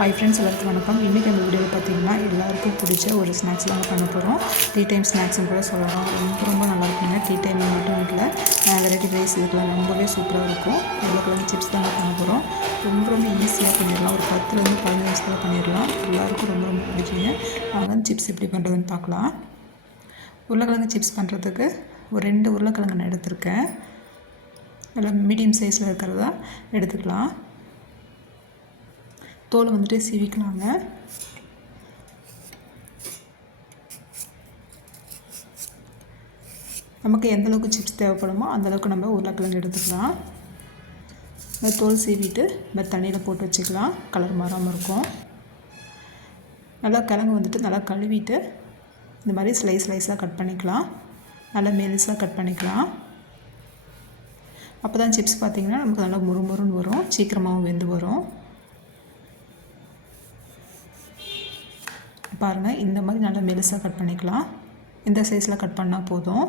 Hi friends எல்லாருக்கும் வணக்கம். இன்றைக்கி அந்த வீடியோவில் பார்த்தீங்கன்னா எல்லாருக்கும் பிடிச்ச ஒரு ஸ்நாக்ஸ் தான் பண்ண போகிறோம் டீ டைம் ஸ்நாக்ஸ்னு கூட சொல்லலாம். ரொம்ப ரொம்ப நல்லா இருக்குங்க. டீ டைம் மட்டும் இல்லை வெரைட்டி ரைஸ் இதுக்கெல்லாம் ரொம்பவே சூப்பராக இருக்கும். உருளைக்கிழங்கு சிப்ஸ் தான் பண்ண போகிறோம் ரொம்ப ரொம்ப ஈஸியாக பண்ணிடலாம். ஒரு பத்துலேருந்து பதினஞ்சு நிமிஷத்தில் பண்ணிடலாம். எல்லாருக்கும் ரொம்ப ரொம்ப பிடிக்குங்க. அவங்க சிப்ஸ் எப்படி பண்ணுறதுன்னு பார்க்கலாம் உருளைக்கிழங்கு சிப்ஸ் பண்ணுறதுக்கு ஒரு ரெண்டு உருளைக்கிழங்கு நான் எடுத்திருக்கேன். நல்லா மீடியம் சைஸில் இருக்கிறதா எடுத்துக்கலாம். தோலை வந்துட்டு சீவிக்கலாங்க. நமக்கு எந்த அளவுக்கு சிப்ஸ் தேவைப்படுமோ அந்தளவுக்கு நம்ம உருளைக்கிழங்கு எடுத்துக்கலாம். இந்த தோல் சீவிட்டு இந்த தண்ணியில் போட்டு வச்சுக்கலாம். கலர் மாறாமல் இருக்கும். நல்லா கிழங்கு வந்துட்டு நல்லா கழுவிட்டு இந்த மாதிரி ஸ்லைஸ் ஸ்லைஸாக கட் பண்ணிக்கலாம். நல்லா மெலிஸாக கட் பண்ணிக்கலாம். அப்போ தான் சிப்ஸ் பார்த்திங்கன்னா நமக்கு நல்லா முறுமுறுன்னு வரும். சீக்கிரமாகவும் வெந்து வரும். பாருங்கள் இந்த மாதிரி நல்லா மெலிசாக கட் பண்ணிக்கலாம். இந்த சைஸில் கட் பண்ணால் போதும்.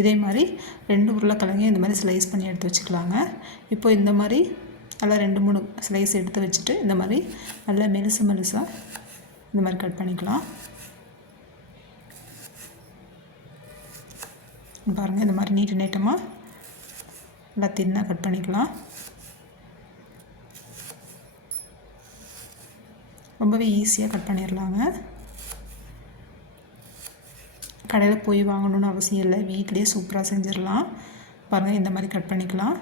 இதே மாதிரி ரெண்டு உருளைக்கிழங்கையும் இந்த மாதிரி ஸ்லைஸ் பண்ணி எடுத்து வச்சுக்கலாங்க. இப்போ இந்த மாதிரி நல்லா ரெண்டு மூணு ஸ்லைஸ் எடுத்து வச்சுட்டு இந்த மாதிரி நல்லா மெலிசு மெலிசாக இந்த மாதிரி கட் பண்ணிக்கலாம். பாருங்கள் இந்த மாதிரி நீட்டு நீட்டமாக நல்லா தின்னாக கட் பண்ணிக்கலாம். ரொம்பவே ஈஸியாக கட் பண்ணிடலாங்க கடையில் போய் வாங்கணும்னு அவசியம் இல்லை. வீட்டிலே சூப்பராக செஞ்சிடலாம் பாருங்கள் இந்த மாதிரி கட் பண்ணிக்கலாம்.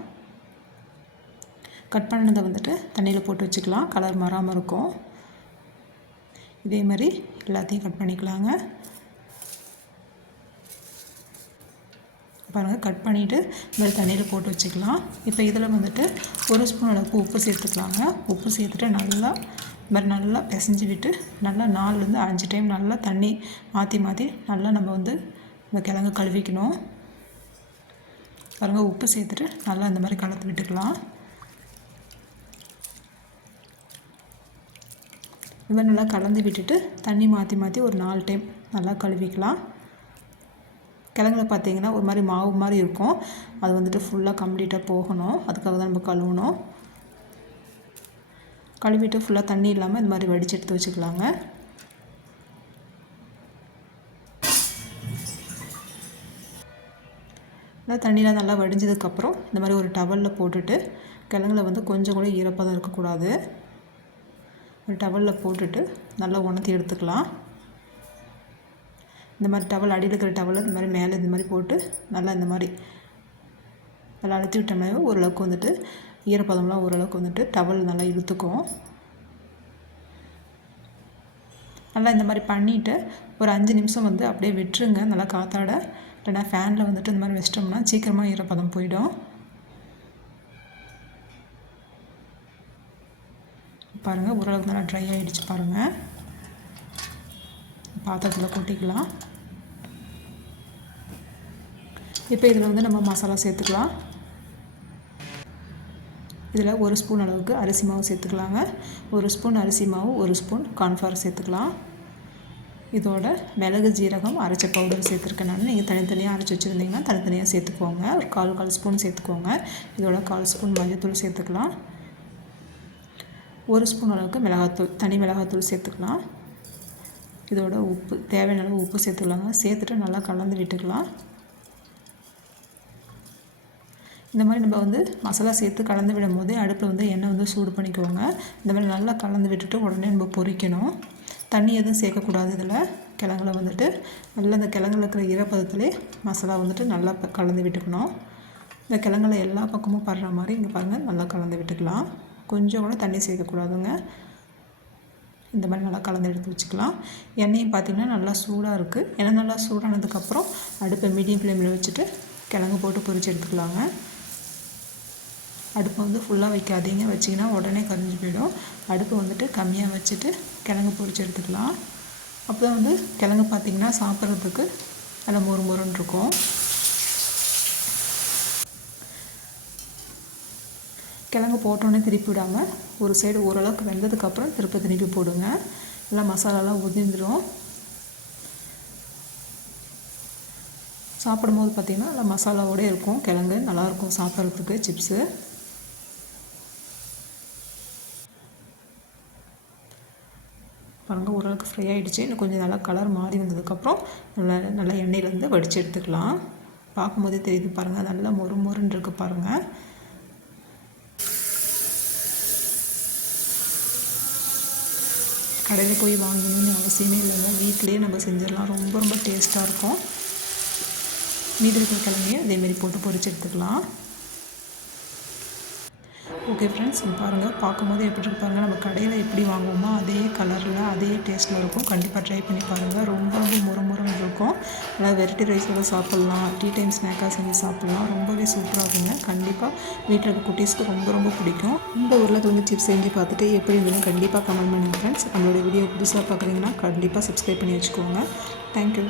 கட் பண்ணதை வந்துட்டு தண்ணியில் போட்டு வச்சுக்கலாம். கலர் மாறாமல் இருக்கும். இதே மாதிரி எல்லாத்தையும் கட் பண்ணிக்கலாங்க. பாருங்கள் கட் பண்ணிவிட்டு இந்த மாதிரி தண்ணியில் போட்டு வச்சுக்கலாம். இப்போ இதில் வந்துட்டு ஒரு ஸ்பூன் அளவுக்கு உப்பு சேர்த்துக்கலாங்க. உப்பு சேர்த்துட்டு நல்லா மாதிரி நல்லா பிசைஞ்சு விட்டு நல்லா நாலுலேருந்து அஞ்சு டைம் நல்லா தண்ணி மாற்றி மாற்றி நல்லா நம்ம வந்து இந்த கிழங்கு கழுவிக்கணும். பாருங்கள் உப்பு சேர்த்துட்டு நல்லா இந்த மாதிரி கலந்து விட்டுக்கலாம். இது மாதிரி நல்லா கலந்து விட்டுட்டு தண்ணி மாற்றி மாற்றி ஒரு நாலு டைம் நல்லா கழுவிக்கலாம். கிழங்குல பார்த்தீங்கன்னா ஒரு மாதிரி மாவு மாதிரி இருக்கும். அது வந்துட்டு ஃபுல்லாக கம்ப்ளீட்டாக போகணும். அதுக்காக தான் நம்ம கழுவணும். கழுவிட்டு ஃபுல்லாக தண்ணி இல்லாமல் இந்த மாதிரி வடித்து எடுத்து வச்சுக்கலாங்க. நல்லா தண்ணியில் நல்லா வடிஞ்சதுக்கப்புறம் இந்த மாதிரி ஒரு டவலில் போட்டுட்டு கிழங்குல வந்து கொஞ்சம் கூட ஈரப்பதம் இருக்கக்கூடாது. ஒரு டவலில் போட்டுட்டு நல்லா உணர்த்தி எடுத்துக்கலாம். இந்த மாதிரி டவல் அடியில் இருக்கிற டவலில் இந்த மாதிரி மேலே இந்த மாதிரி போட்டு நல்லா இந்த மாதிரி நல்லா அழுத்தி விட்டோம்னாவே ஓரளவுக்கு வந்துட்டு ஈரப்பதம்லாம் ஓரளவுக்கு வந்துட்டு டவல் நல்லா இழுத்துக்கும். நல்லா இந்த மாதிரி பண்ணிவிட்டு ஒரு அஞ்சு நிமிஷம் வந்து அப்படியே விட்டுருங்க. நல்லா காற்றாட இல்லைனா ஃபேனில் வந்துட்டு இந்த மாதிரி வச்சிட்டோம்னா சீக்கிரமாக ஈரப்பதம் போயிடும். பாருங்கள் ஓரளவுக்கு நல்லா ட்ரை ஆகிடுச்சு பாருங்கள் பாத்திரத்தில் கொட்டிக்கலாம். இப்போ இதில் வந்து நம்ம மசாலா சேர்த்துக்கலாம். இதில் ஒரு ஸ்பூன் அளவுக்கு அரிசி மாவு சேர்த்துக்கலாங்க. ஒரு ஸ்பூன் அரிசி மாவு ஒரு ஸ்பூன் கார்ன்ஃப்ளவர் சேர்த்துக்கலாம். இதோட மிளகு ஜீரகம் அரைச்ச பவுடர் சேர்த்துருக்கேன் நான். நீங்கள் தனித்தனியாக அரைச்சி வச்சுருந்தீங்கன்னா தனித்தனியாக சேர்த்துக்கோங்க. ஒரு கால் கால் ஸ்பூன் சேர்த்துக்கோங்க. இதோட கால் ஸ்பூன் மஞ்சத்தூள் சேர்த்துக்கலாம். ஒரு ஸ்பூன் அளவுக்கு மிளகாத்தூள் தனி மிளகாத்தூள் சேர்த்துக்கலாம். இதோட உப்பு தேவையான அளவு உப்பு சேர்த்துக்கலாங்க. சேர்த்துட்டு நல்லா கலந்து விட்டுக்கலாம். இந்த மாதிரி நம்ம வந்து மசாலா சேர்த்து கலந்து விடும் போதே அடுப்பில் வந்து எண்ணெய் வந்து சூடு பண்ணிக்கோங்க. இந்த மாதிரி நல்லா கலந்து விட்டுட்டு உடனே நம்ம பொரிக்கணும் தண்ணி எதுவும் சேர்க்கக்கூடாது இதில். கிழங்குல வந்துட்டு நல்லா இந்த கிழங்குல இருக்கிற ஈரப்பதத்துலேயே மசாலா வந்துட்டு நல்லா கலந்து விட்டுக்கணும். இந்த கிழங்குல எல்லா பக்கமும் படுற மாதிரி இங்கே பாருங்கள் நல்லா கலந்து விட்டுக்கலாம். கொஞ்சம் கூட தண்ணி சேர்க்கக்கூடாதுங்க. இந்த மாதிரி நல்லா கலந்து எடுத்து வச்சுக்கலாம். எண்ணெயும் பார்த்திங்கன்னா நல்லா சூடாக இருக்குது எண்ணெய் நல்லா சூடானதுக்கப்புறம் அடுப்பை மீடியம் ஃப்ளேமில் வச்சுட்டு கிழங்கு போட்டு பொரிச்சு எடுத்துக்கலாங்க. அடுப்பை வந்து ஃபுல்லாக வைக்காதீங்க. வச்சிங்கன்னா உடனே கரிஞ்சு போயிடும். அடுப்பை வந்துட்டு கம்மியாக வச்சுட்டு கிழங்கு பொறிச்சு எடுத்துக்கலாம். அப்போ தான் வந்து கிழங்கு பார்த்திங்கன்னா சாப்பிட்றதுக்கு நல்லா மொறு மொறுன்னு இருக்கும். கிழங்கு போட்டோன்னே திருப்பி விடாமல் ஒரு சைடு ஓரளவுக்கு வெந்ததுக்கப்புறம் திருப்பி திருப்பி போடுங்க. எல்லாம் மசாலாலாம் உதிர்ந்துடும் சாப்பிடும்போது பார்த்திங்கன்னா நல்லா மசாலாவோடே இருக்கும். கிழங்கு நல்லாயிருக்கும் சாப்பிட்றதுக்கு சிப்ஸு பாருங்கள் ஓரளவுக்கு ஃப்ரை ஆகிடுச்சு இன்னும் கொஞ்சம் நல்லா கலர் மாறி வந்ததுக்கப்புறம் நல்லா நல்லா எண்ணெயிலேருந்து வடித்து எடுத்துக்கலாம். பார்க்கும்போதே தெரியுது பாருங்கள் நல்லா மொறு மொறுன்னு இருக்குது பாருங்கள் கடையில் போய் வாங்கணும்னு அவசியமே இல்லைங்க. வீட்டிலே நம்ம செஞ்சிடலாம். ரொம்ப ரொம்ப டேஸ்ட்டாக இருக்கும். மீதி இருக்கிற கிழங்கையும் அதேமாரி போட்டு பொரிச்சு எடுத்துக்கலாம். ஓகே ஃப்ரெண்ட்ஸ் பாருங்கள் பார்க்கும்போது எப்படி இருக்கு பாருங்கள் நம்ம கடையில் எப்படி வாங்குவோமோ அதே கலரில் அதே டேஸ்ட்டில் இருக்கும். கண்டிப்பாக ட்ரை பண்ணி பாருங்கள் ரொம்ப ரொம்ப முறு இருக்கும். நல்லா வெரைட்டி ரைஸோட சாப்பிட்லாம். டீ டைம் ஸ்நாக்காக செஞ்சு சாப்பிட்லாம். ரொம்பவே சூப்பராக இருக்குங்க. கண்டிப்பாக வீட்டில் இருக்க குட்டீஸ்க்கு ரொம்ப ரொம்ப பிடிக்கும். இந்த உருளைக்கிழங்கு சிப்ஸ் செஞ்சு பார்த்துட்டு எப்படி இருந்ததுன்னு கண்டிப்பாக கமெண்ட் பண்ணுங்கள் ஃப்ரெண்ட்ஸ் நம்மளோட வீடியோ புதுசாக பார்க்குறீங்கன்னா கண்டிப்பாக சப்ஸ்கிரைப் பண்ணி வச்சுக்கோங்க. தேங்க்யூ